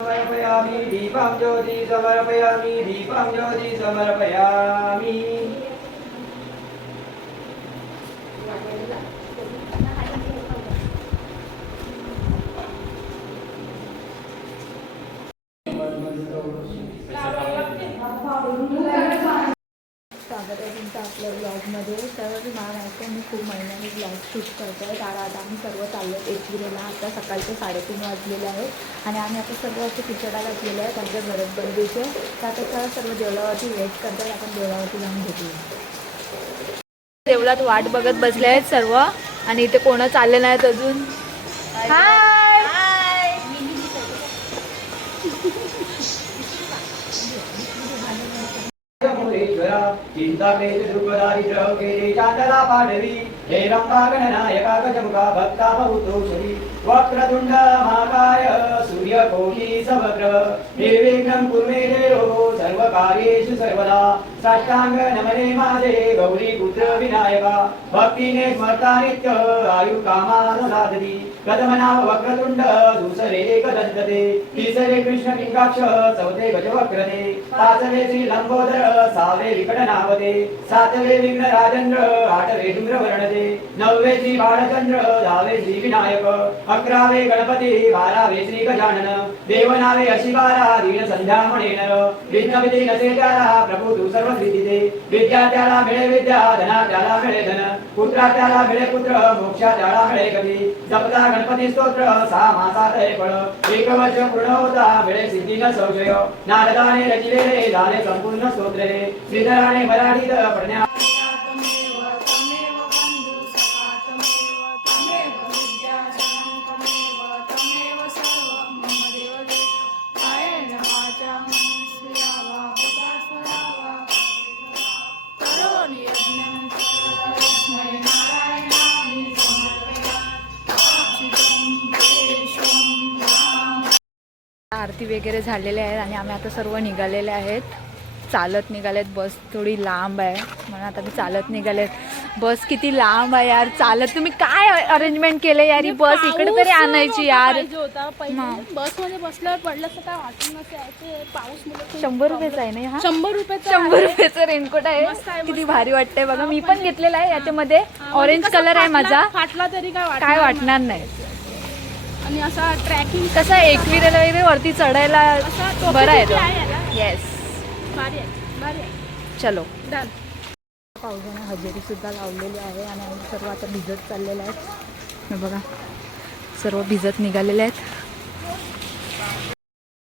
समर्पयामि दीपं ज्योति समर्पयामि दीपं ज्योति समर्पयामि। स्वागत आहे तुमचं आपल्या ब्लॉगमध्ये. तर मला माहिती आहे मी खूप महिन्याने ब्लॉग शूट करतो आहे, कारण आता आम्ही सर्व चाललो आहेत एकविरेला. आता सकाळचे 3:30 वाजलेले आहेत आणि आम्ही आता सर्व असे खिचडाला गेले आहेत आमच्या घरात बंदीचे. तर आता सर्व देवळावरती वेट करतात, आपण देवळावरती जाऊन भेटूया. देवळात वाट बघत बसले आहेत सर्व आणि इथे कोण चालले नाहीत अजून. हाय चिंता क्लेश दुःख दारिद्र्य केले चांदला पाडवी हे रंभागणनायका गजमुखा भक्ता बहुतोषरी वक्रतुंड महाकाय सूर्यकोटी समग्र निर्विघ्नं कुर्मे देव सर्वकार्येषु सर्वदा साष्टांग नमने माझे गौरी पुत्र विनायका भक्तीने स्मरता नित्य आयु कामानुसाधती कदमनाम वक्रतुंड दुसरे एकदंतते तिसरे कृष्ण किंकाक्ष चौथे गजवक्रते पाचवे श्री लंबोदर सहावे विकटनावते सातवे विघ्न राजेंद्र आठवे शुभ्रवर्णते नववे श्री बाळचंद्र दहावे श्री विनायक अकरावे गणपती बारावे श्री गजानन देवनावे अशी बारा दीन संध्या म्हणेन विघ्नविधी नसे त्याला प्रभू तू सर्व सिद्धी दे विद्या त्याला मिळे विद्या धना त्याला मिळे धन पुत्रा त्याला मिळे पुत्र मोक्षा त्याला मिळे गती जपता गणपती स्तोत्र सहा मासात हे फळ एक वर्ष पूर्ण होता मिळे सिद्धी न संशय नारदाने रचिलेले झाले संपूर्ण स्तोत्रे श्रीधराने मराठीत पडण्या आरती वगैरे झालेले आहेत आणि आम्ही आता सर्व निघालेले आहेत. चालत निघालेत. बस थोडी लांब आहे म्हणून आता मी चालत निघालेत. बस किती लांब आहे यार. चालत तुम्ही काय अरेंजमेंट केले यार. ही बस इकडे तरी आणायची यार. बस मध्ये बसल्यावर पडलं तर काय वाटत नसे. पाऊस 100 रुपयाचा आहे ना. 100 रुपयाचा 100 रुपयाचं रेनकोट आहे. किती भारी वाटतंय बघा. मी पण घेतलेला आहे. याच्यामध्ये ऑरेंज कलर आहे माझा. फाटला तरी काय वाटणार नाही. आणि असा ट्रॅकिंग कसं एकविरेला वगैरे वरती चढायला बरं आहे तो. येस भारी आहे. चलो डन. पावसाने हजेरी सुद्धा लावलेली आहे आणि आम्ही सर्व आता भिजत चाललेले आहेत. हे बघा सर्व भिजत निघालेले आहेत.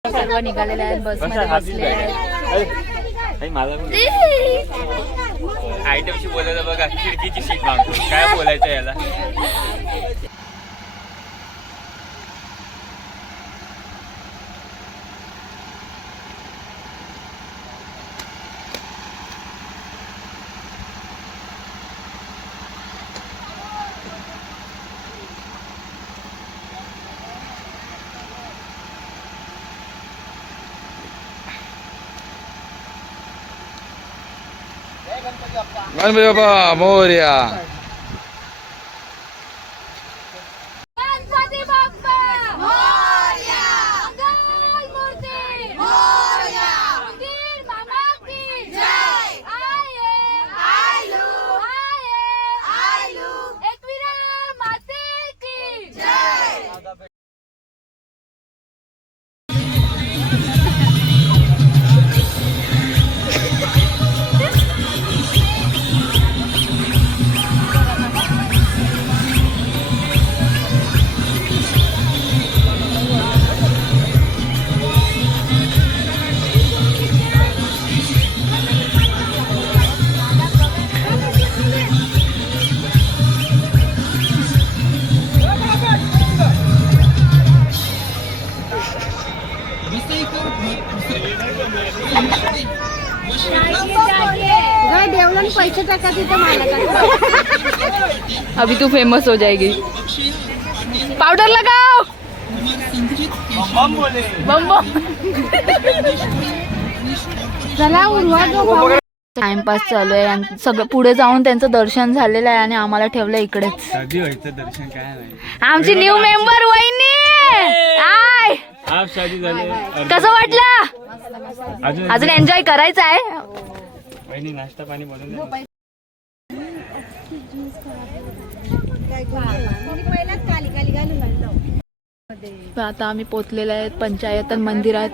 सर्व निघालेले आहेत. बसमध्ये बसलेले आहेत. आयटमशी बोलायला बघा. खिडकीची सीट मागतो. काय बोलायचं याला. गणपती बाप्पा मोरया. गणपती बाप्पा मोरया. मंगल मूर्ती मोरया. मंदिर मामा की जय. आयलू एकविरा माते की जय. देवलन पैसे टाका तिथं मला. अभी तू फेमस हो जाएगी. पाउडर लगाओ. बम बम. चला उरवा जो. टाइमपास चालू आहे आणि सगळं पुढे जाऊन त्यांचं दर्शन झालेलं आहे आणि आम्हाला ठेवलं इकडेच. कधी व्हायचं दर्शन काय नाही. आमची न्यू मेंबर वहिनी. आय हाफ शादी झाली. कसं वाटलं? अजून एन्जॉय करायचं आहे. वहिनी नाश्ता पाणी बनवून द्या. आता आम्ही पोचलेले आहेत पंचायतन मंदिरात.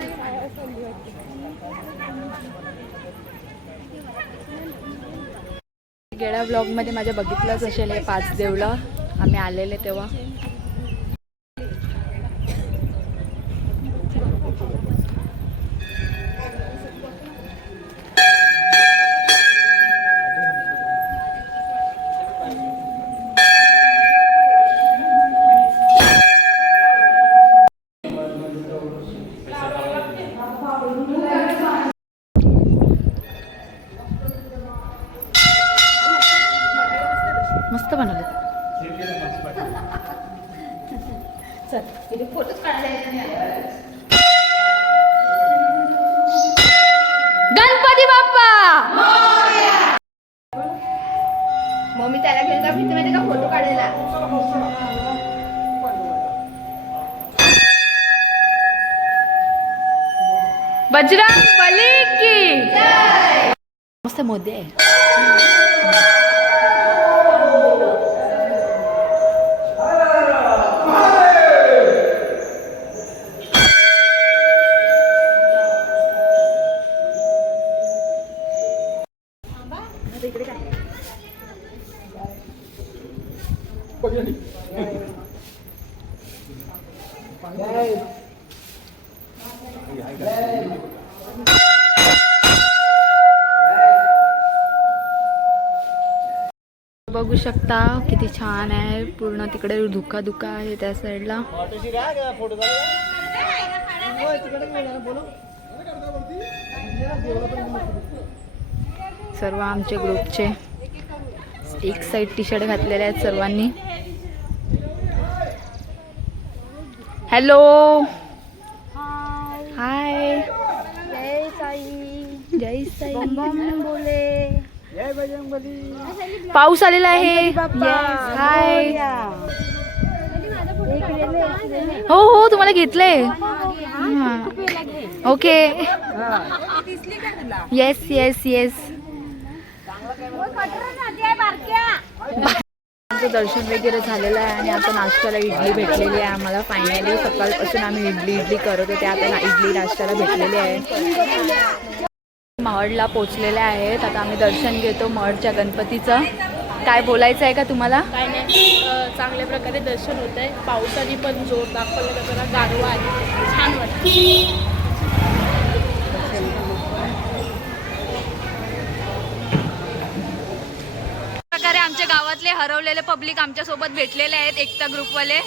गेल्या ब्लॉग मध्ये माझ्या बघितलंच असेल हे 5 देवळं आम्ही आलेले तेव्हा. मस्त बनवले. गणपती बाप्पा. मम्मी त्याला घेऊन जाऊ माहिती का फोटो काढायला. बजरंग बली की मस्त मोदी आहे. बघू शकता किती छान आहे. पूर्ण तिकडे धुका धुका आहे त्या साईडला. सर्व आमचे ग्रुपचे एक साईड टी शर्ट घातलेले आहेत सर्वांनी. Hello hi. जय साई. जय साई. बोले जय बजरंगबली. पाऊस आलेला आहे. हाय. हो हो तुम्हाला घेतलंय. ओके. Yes yes yes. आमचं दर्शन वगैरे झालेलं आहे आणि आता नाश्त्याला इडली भेटलेली आहे आम्हाला. फायनली सकाळपासून आम्ही इडली करत होते. आता इडली नाश्त्याला भेटलेली आहे. महडला पोचलेले आहेत. आता आम्ही दर्शन घेतो महडच्या गणपतीचं. काय बोलायचं आहे का तुम्हाला? काय नाही, चांगल्या प्रकारे दर्शन होत आहे. पावसाने पण जोर दाखवला का जरा गारवा आहे. छान वाटतं. प्रकारे आमच्या गावातले हरवलेले पब्लिक आमच्या सोबत भेटलेले आहेत. एकता ग्रुपवाले.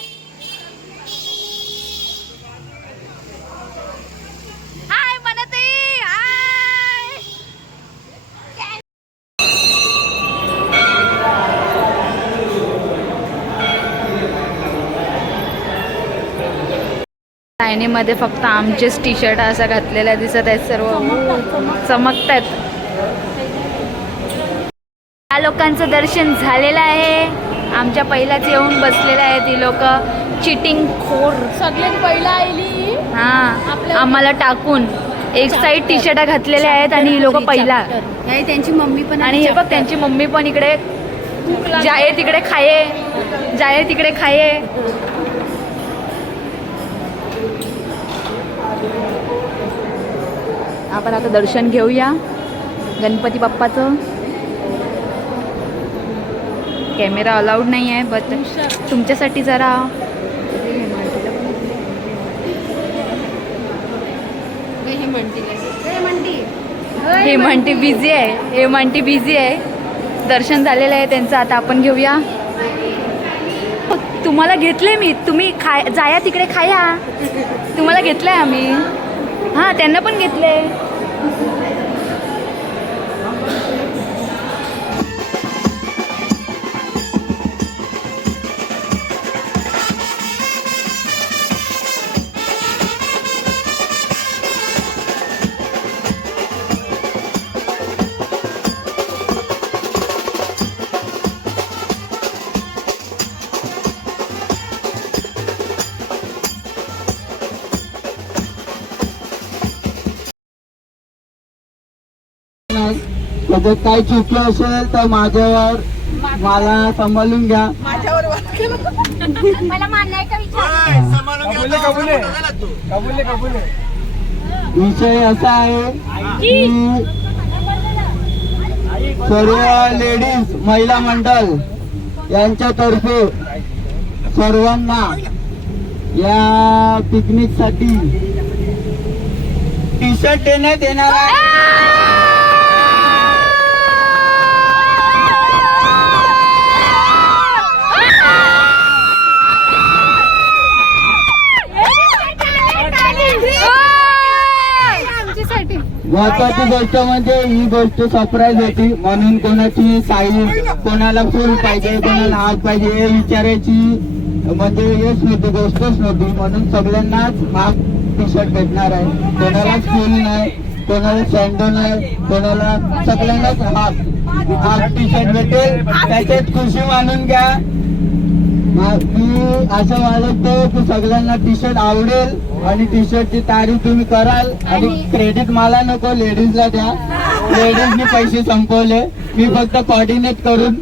हाय मनते. हाय. लाईनीमध्ये फक्त आमचेच टी शर्ट असा घातलेला दिसत आहेत. सर्व चमकतात. या लोकांचं दर्शन झालेलं आहे. आमच्या पहिलाच येऊन बसलेले आहेत ही लोक. चिटिंग खोर. सगळ्यात पहिला आली. हा आम्हाला टाकून एक साईड टी शर्ट घातलेले आहेत आणि ही लोक पहिला. त्यांची मम्मी पण. आणि हे बघ त्यांची मम्मी पण इकडे. जाये तिकडे खाये. जाये तिकडे खाये. आपण आता दर्शन घेऊया गणपती बाप्पाचं. कॅमेरा अलाउड नाही आहे बट तुमच्यासाठी जरा. हे म्हणती बिझी आहे. हे म्हणती बिझी आहे. दर्शन झालेलं आहे त्यांचं. आता आपण घेऊया. तुम्हाला घेतले मी. तुम्ही जाया तिकडे खाया. तुम्हाला घेतलंय आम्ही. हां त्यांना पण घेतले. त्याच्यात काही चुकलं असेल तर माझ्यावर मला सांभाळून घ्या. मला मान्य का विचार विषय असा आहे की सर्व लेडीज महिला मंडळ यांच्यातर्फे सर्वांना या पिकनिक साठी टी शर्ट देण्यात येणार आहे. महत्वाची गोष्ट म्हणजे ही गोष्ट सरप्राईज होती म्हणून कोणाची साईज कोणाला फुल पाहिजे कोणाला हाफ पाहिजे हे विचारायची म्हणजे हेच नव्हती गोष्टच नव्हती म्हणून सगळ्यांनाच हाफ टी शर्ट भेटणार आहे. कोणालाच फुल नाही कोणाला सँडो नाही कोणाला सगळ्यांनाच हाफ टी शर्ट भेटेल. त्याच्यात खुशी मानून घ्या. मी असं मानतो की सगळ्यांना टी शर्ट आवडेल आणि टी शर्टची तारीफ तुम्ही कराल आणि क्रेडिट मला नको लेडीजला द्या. लेडीजनी पैसे संपवले मी फक्त कोऑर्डिनेट करून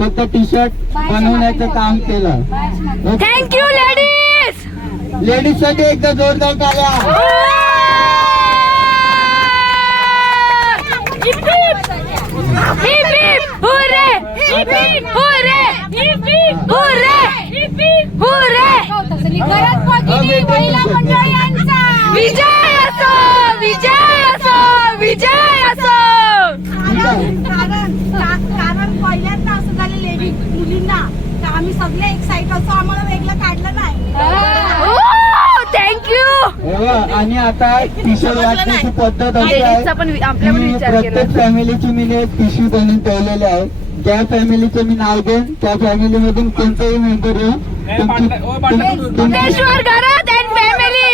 फक्त टी शर्ट बनवण्याचं काम केलं. Thank you ladies. लेडीज साठी एकदा जोरदार टाळ्या. Hip hip hooray! Hip hip hooray! Hip hip hooray! Hip hip hooray! घरात पाहिजे महिला मंडळ यांचा विजय असो! विजय असो! विजय असो! कारण पहिल्यांदा असं झालं लेडीज मुलींना तर आम्ही सगळे एक्साइट असतो. आम्हाला वेगळं काढलं नाही. थँक्यू. आणि आता टी शर्ट वाटण्याची पद्धत अशी आहे की प्रत्येक फॅमिलीची मी एक पिशवी बनवून ठेवलेली आहे. त्या फॅमिलीचं मी नाव देईन त्या फॅमिली मधून कोणताही मेंबर येऊ मुंडेश्वर घरात अँड फॅमिली.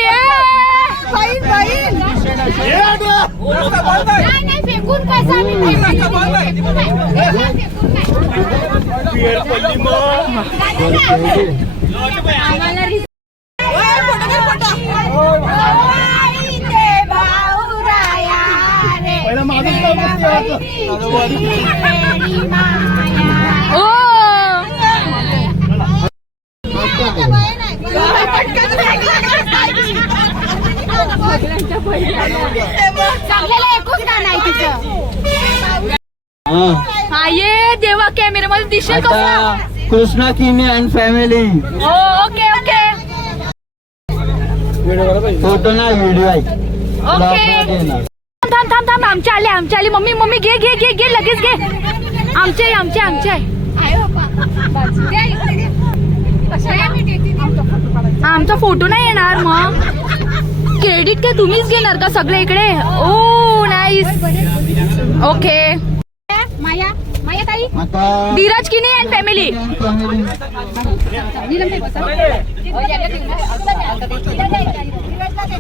फेकून कसं ये देवा कॅमेरामध्ये दिसेल कसं. आता कृष्णा किनी and family. Okay okay photo ना व्हिडिओ आहे. ओके. थांब थांब थांब आमचे आले मम्मी मम्मी घे घे घे घे लगेच घे. आमचे आमचा फोटो नाही येणार मग क्रेडिट काय तुम्हीच घेणार का सगळे इकडे. ओ नाईस. ओके. माया ताई धीरज किनी अँड फॅमिली.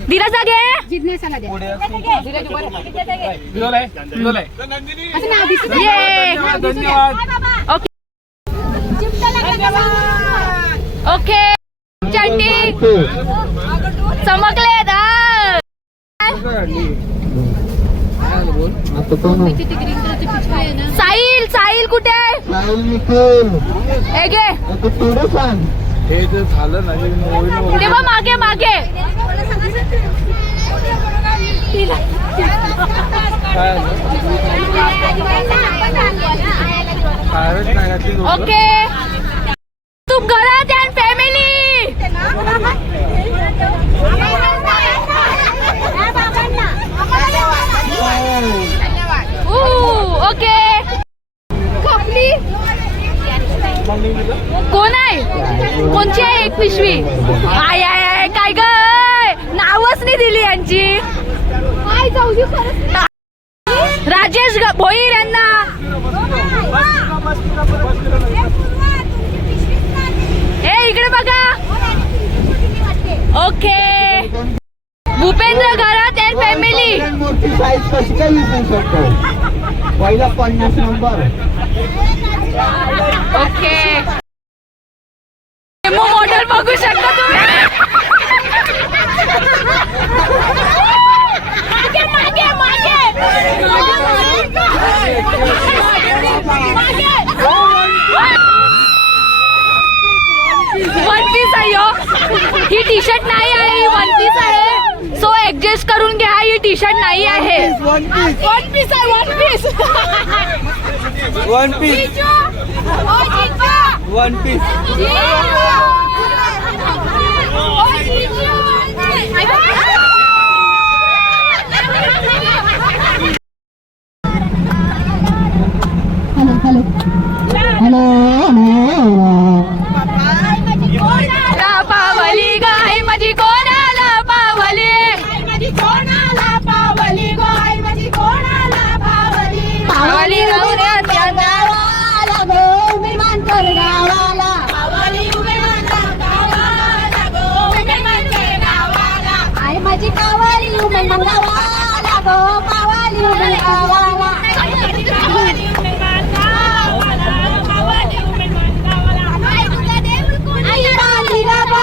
धीरज घे. ओके चंटी चमकले. साहिल साहिल कुठे आहे. हे घे. हे जे झालं ना तेव्हा मागे मागे. ओके. तू घरात अँड फॅमिली. ओके. कोण आहे कोणची आहे एक पिशवी. आय आय आय काय गाय नावच नाही दिली यांची. राजेश भोईर यांना. हे इकडे बघा. ओके. भूपेंद्र घरात अँड फॅमिली. मोठी साईज कशी काय विसरू शकतो. पहिला 50 नंबर. ओके. मॉडेल बघू शकता तुम्ही. मागे मागे मागे. टी शर्ट नाही आहे. वन पीस वन पीस आहे, one piece. One piece one piece पावली गाय माझी कोणाला पावली. पावली नवऱ्याच्या गावाला गो मी मानकर गावाला. आई माझी पावली उमेन गावाला गो पावली उमेन गावाला.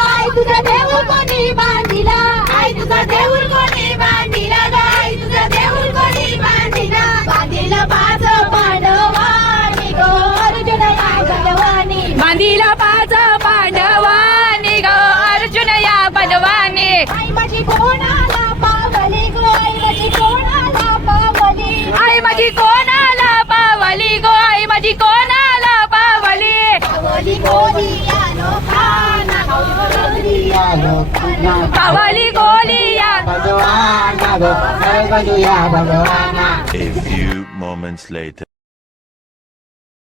आई तुझा देऊळ कोणी बांधिला. आई तुझा देऊळ कोणी बांधिला. आई तुझा देऊळ कोणी बांधिला. बांधिला पाच पांडवानी गो अर्जुन या भगवानी. बांधिला पाच पांडवानी गो अर्जुन या भगवानी. आई माझी कोणाला पावली गो. आई माझी कोणाला पावली. आई माझी कोणाला पावली गो. आई माझी कोणाला पावली. पावली गोलिया लोकांना. पावली गोलिया A few moments later.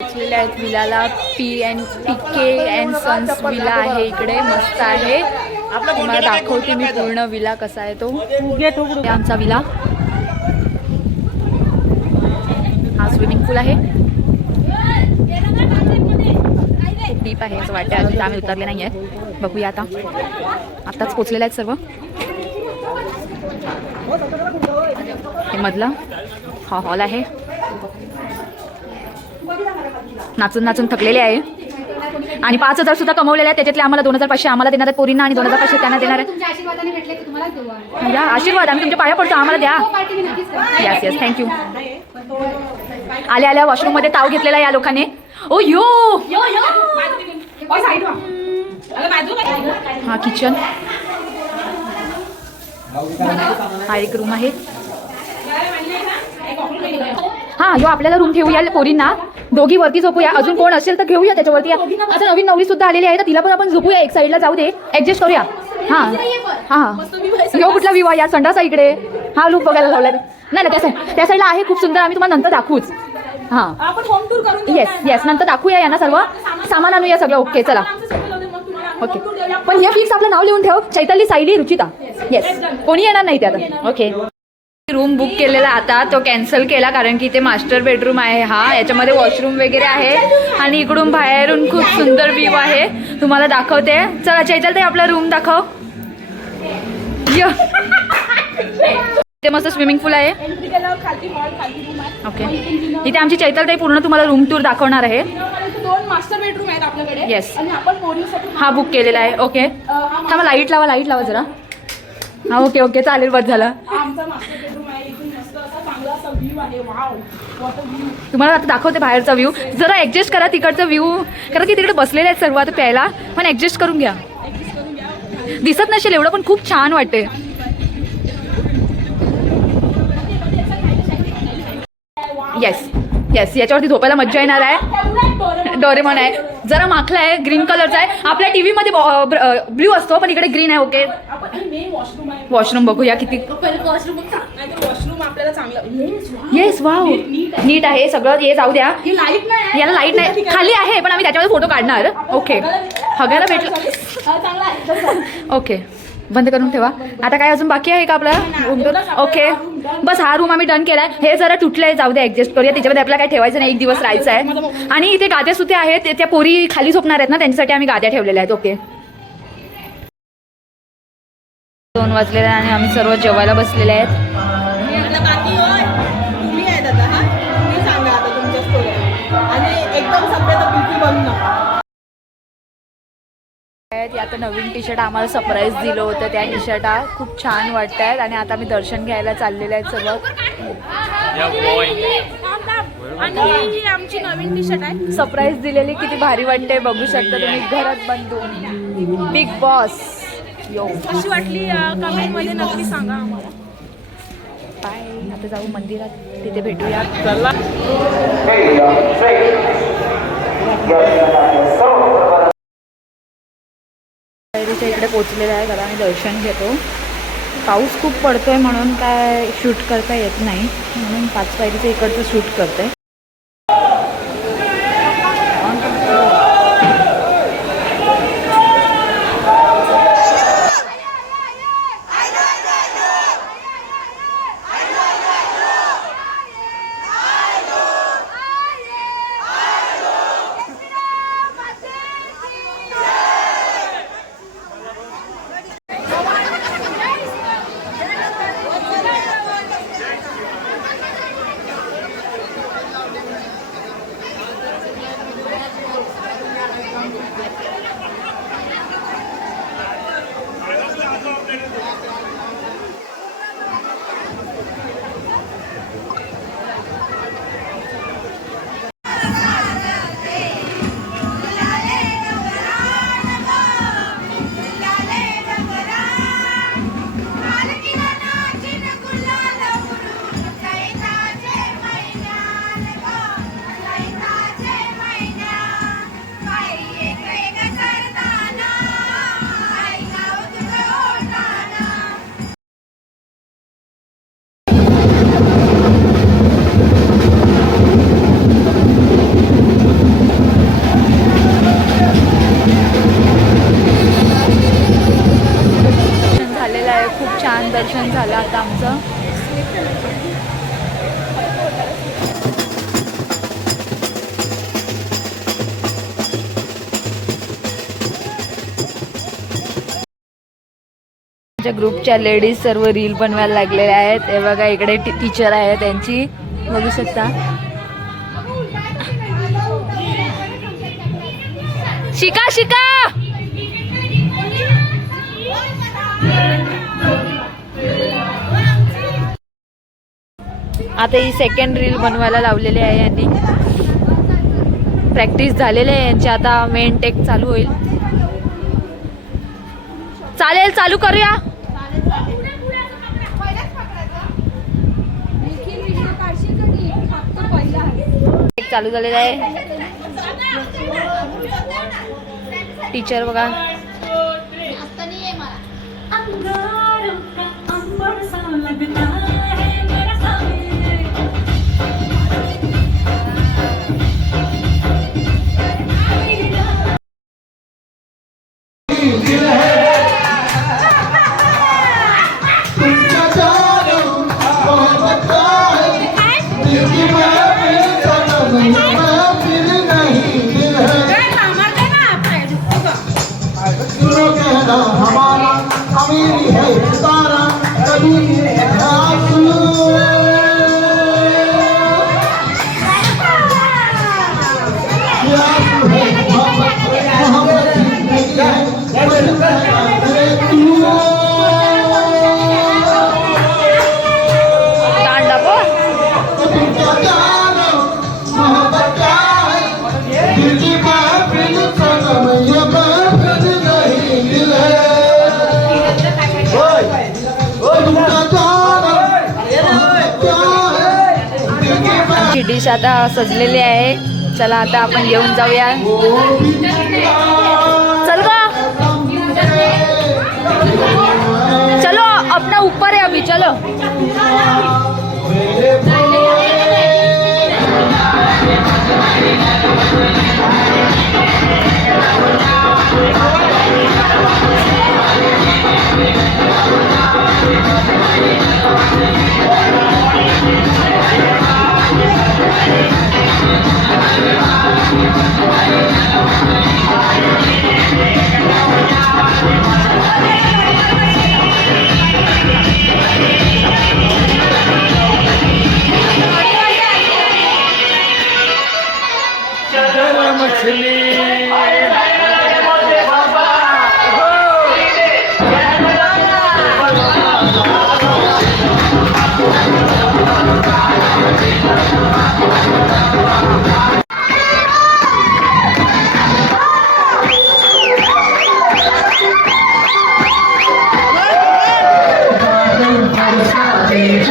आहेत विलाला. PK अँड सन्स विला आहे इकडे. मस्त आहे. तुम्हाला दाखवते मी पूर्ण विला कसा आहे तो. हे आमचा विला. हा स्विमिंग पूल आहे. खूप डीप आहे असं वाटतं. अजून आम्ही उतरले नाही आहे. बघूया आता. आत्ताच पोचलेले आहेत सर्व. हे मधलं हा हॉल आहे. नाचून नाचून थकलेले आहे. आणि 5,000 सुद्धा कमवलेले आहेत. त्याच्यातले आम्हाला 2,500 आम्हाला देणार आहेत पोरींना आणि 2,500 त्यांना देणार आहेत. या आशीर्वाद आम्ही तुमच्या पाया पडतो. आम्हाला द्या. Yes yes thank you. आल्या आल्या वॉशरूममध्ये ताव घेतलेला या लोकांनी. ओ यो हा किचन. हा एक रूम आहे. हा यो आपल्याला रूम ठेवूया पोरींना. दोघी वरती झोपूया. अजून कोण असेल तर घेऊया त्याच्यावरती. आता नवीन नवरी सुद्धा आलेली आहे तर तिला पण आपण झोपूया. एक साईडला जाऊ दे. ऍडजस्ट करूया. हा हा यो कुठला विवाह या संडासा इकडे. हा लूक बघायला लावलाय. नाही ना त्या साईडला आहे खूप सुंदर. आम्ही तुम्हाला नंतर दाखवूच. हा येस येस नंतर दाखवूया यांना सर्व सामान आणूया सगळं. ओके चला. ओके पण हे फिक्स आपलं नाव लिहून ठेव. चैताली सायली रुचिता. येस कोणी येणार नाही ते आता. ओके रूम बुक केलेला आता तो कॅन्सल केला कारण की इथे मास्टर बेडरूम आहे. हा याच्यामध्ये वॉशरूम वगैरे आहे आणि इकडून बाहेरून खूप सुंदर व्ह्यू आहे. तुम्हाला दाखवते. चला चैतल ते आपला रूम दाखव. इथे मस्त स्विमिंग पूल आहे. ओके इथे आमची चैतल ताई पूर्ण तुम्हाला रूम टूर दाखवणार आहे. 2 मास्टर बेडरूम आहेत आपल्याकडे. येस आणि आपण पोरीसाठी हा बुक केलेला आहे. ओके थांबा लाईट लावा जरा. हा ओके ओके चालेल बस झालं. आमचा मास्टर बेडरूम आहे. इथून मस्त असा चांगला असा व्ह्यू आहे. Wow water view. तुम्हाला आता दाखवते बाहेरचा व्ह्यू. जरा ऍडजस्ट करा तिकडचा व्ह्यू कारण की तिकडे बसलेले आहेत सर्व आता प्यायला. पण ऍडजस्ट करून घ्या. दिसत नसेल एवढं पण खूप छान वाटते. येस येस याच्यावरती झोपायला मज्जा येणार आहे. डोरेमॉन आहे. जरा माखला आहे. ग्रीन कलरचा आहे. आपल्या टीव्ही मध्ये ब्ल्यू असतो पण इकडे ग्रीन आहे. ओके वॉशरूम बघूया किती. वॉशरूम आपल्याला चांगलं. येस वाव नीट आहे सगळं. हे जाऊ द्या. याला लाईट नाही खाली आहे पण आम्ही त्याच्यामध्ये फोटो काढणार. ओके हगायला भेटलं. ओके बंद करून ठेवा. आता काय अजून बाकी आहे का आपला रूम टूर. ओके बस हा रूम आम्ही डन केलाय. हे जरा तुटलंय जाऊ दे ऍडजस्ट करूया. त्याच्यामध्ये आपल्याला काय ठेवायचं नाही. एक दिवस राहायचं आहे. आणि इथे गाद्या सुद्धा आहेत. त्या पोरी खाली झोपणार आहेत ना त्यांच्यासाठी आम्ही गाद्या ठेवलेल्या आहेत. ओके 2 वाजलेले आणि आम्ही सर्व जेवायला बसलेले आहेत. तुम्ही आहेत आता. हा तुम्ही सांगा आता तुमच्या स्टोरी. आणि एकदम सभ्य तर बिलकुल बनू नका. आता नवीन टी शर्ट आम्हाला सरप्राईज दिलं होतं. त्या टी शर्ट खूप छान वाटत आहेत. आणि आता आम्ही दर्शन घ्यायला चाललेले आहेत सर्व. आणि आमची नवीन टी शर्ट आहे. सरप्राईज दिलेली किती भारी वाटते बघू शकता तुम्ही. घरात बंधू बिग बॉस. कशी वाटली कमेंट मध्ये नक्की सांगा आम्हाला. बाय. आता जाऊ मंदिरात, तिथे भेटूया. पायरीच्या इकडे पोचलेलं आहे. जरा मी दर्शन घेतो. पाऊस खूप पडतोय म्हणून काय शूट करता येत नाही, म्हणून 5 पायरीच्या इकडचं शूट करते. दर्शन झालं आता आमचं. आमच्या ग्रुपच्या लेडीज सर्व रील बनवायला लागलेल्या आहेत. हे बघा इकडे टीचर आहे त्यांची, बघू शकता. शिका शिका. आता ही सेकंड रील बनवायला लावलेली आहे यांनी. प्रॅक्टिस झालेली आहे यांची. आता मेन टेक चालू होईल. चालेल, चालू करूया. टेक चालू झालेला आहे. टीचर बघा. डिश आता सजलेली आहे. चला आता आपण घेऊन जाऊया. चल का, चलो अपना ऊपर है अभी. चलो Thank you.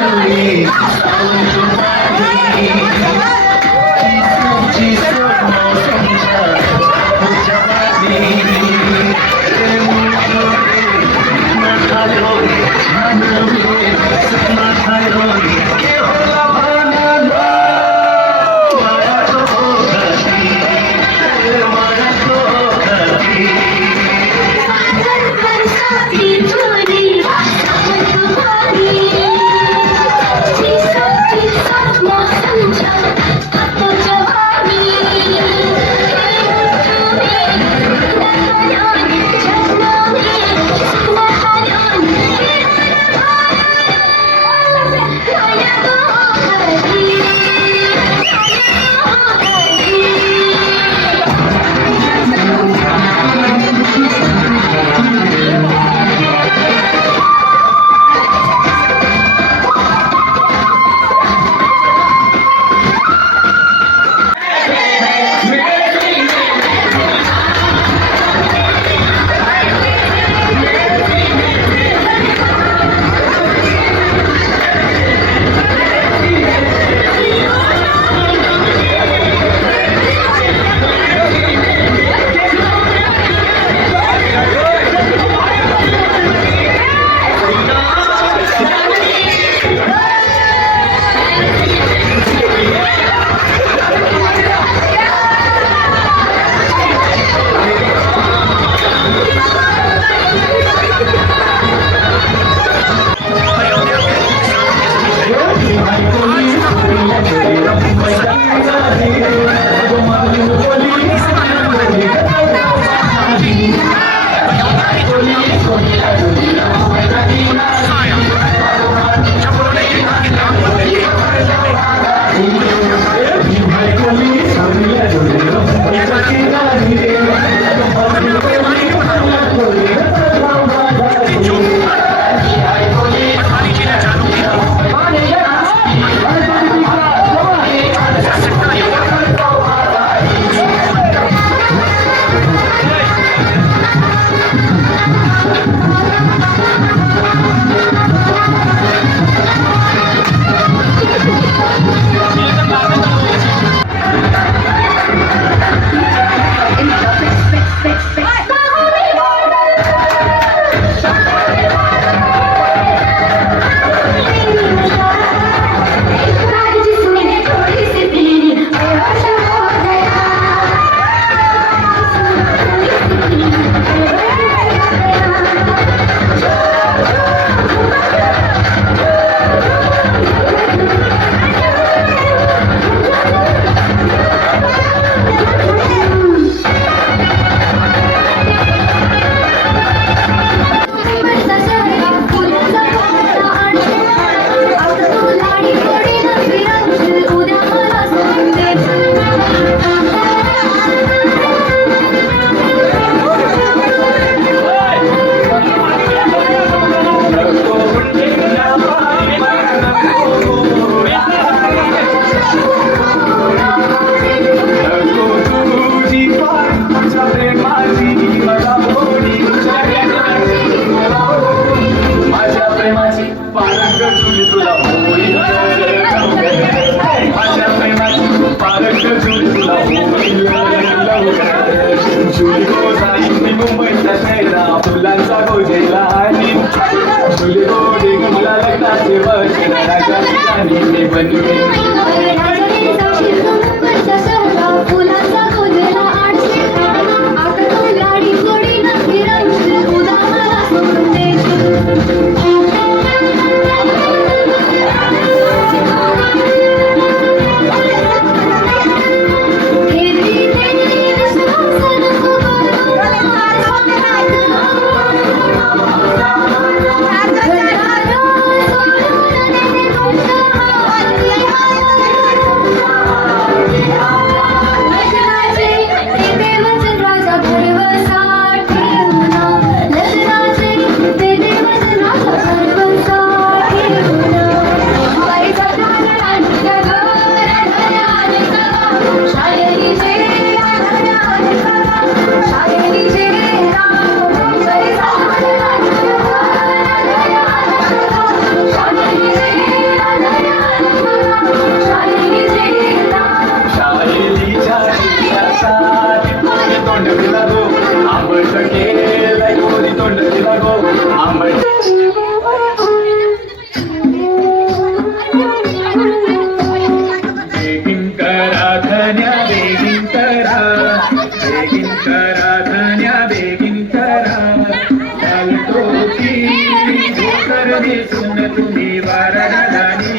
वरदानी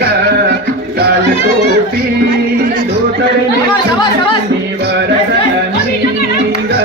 ग काल टोपी धोतरली वरदानी ग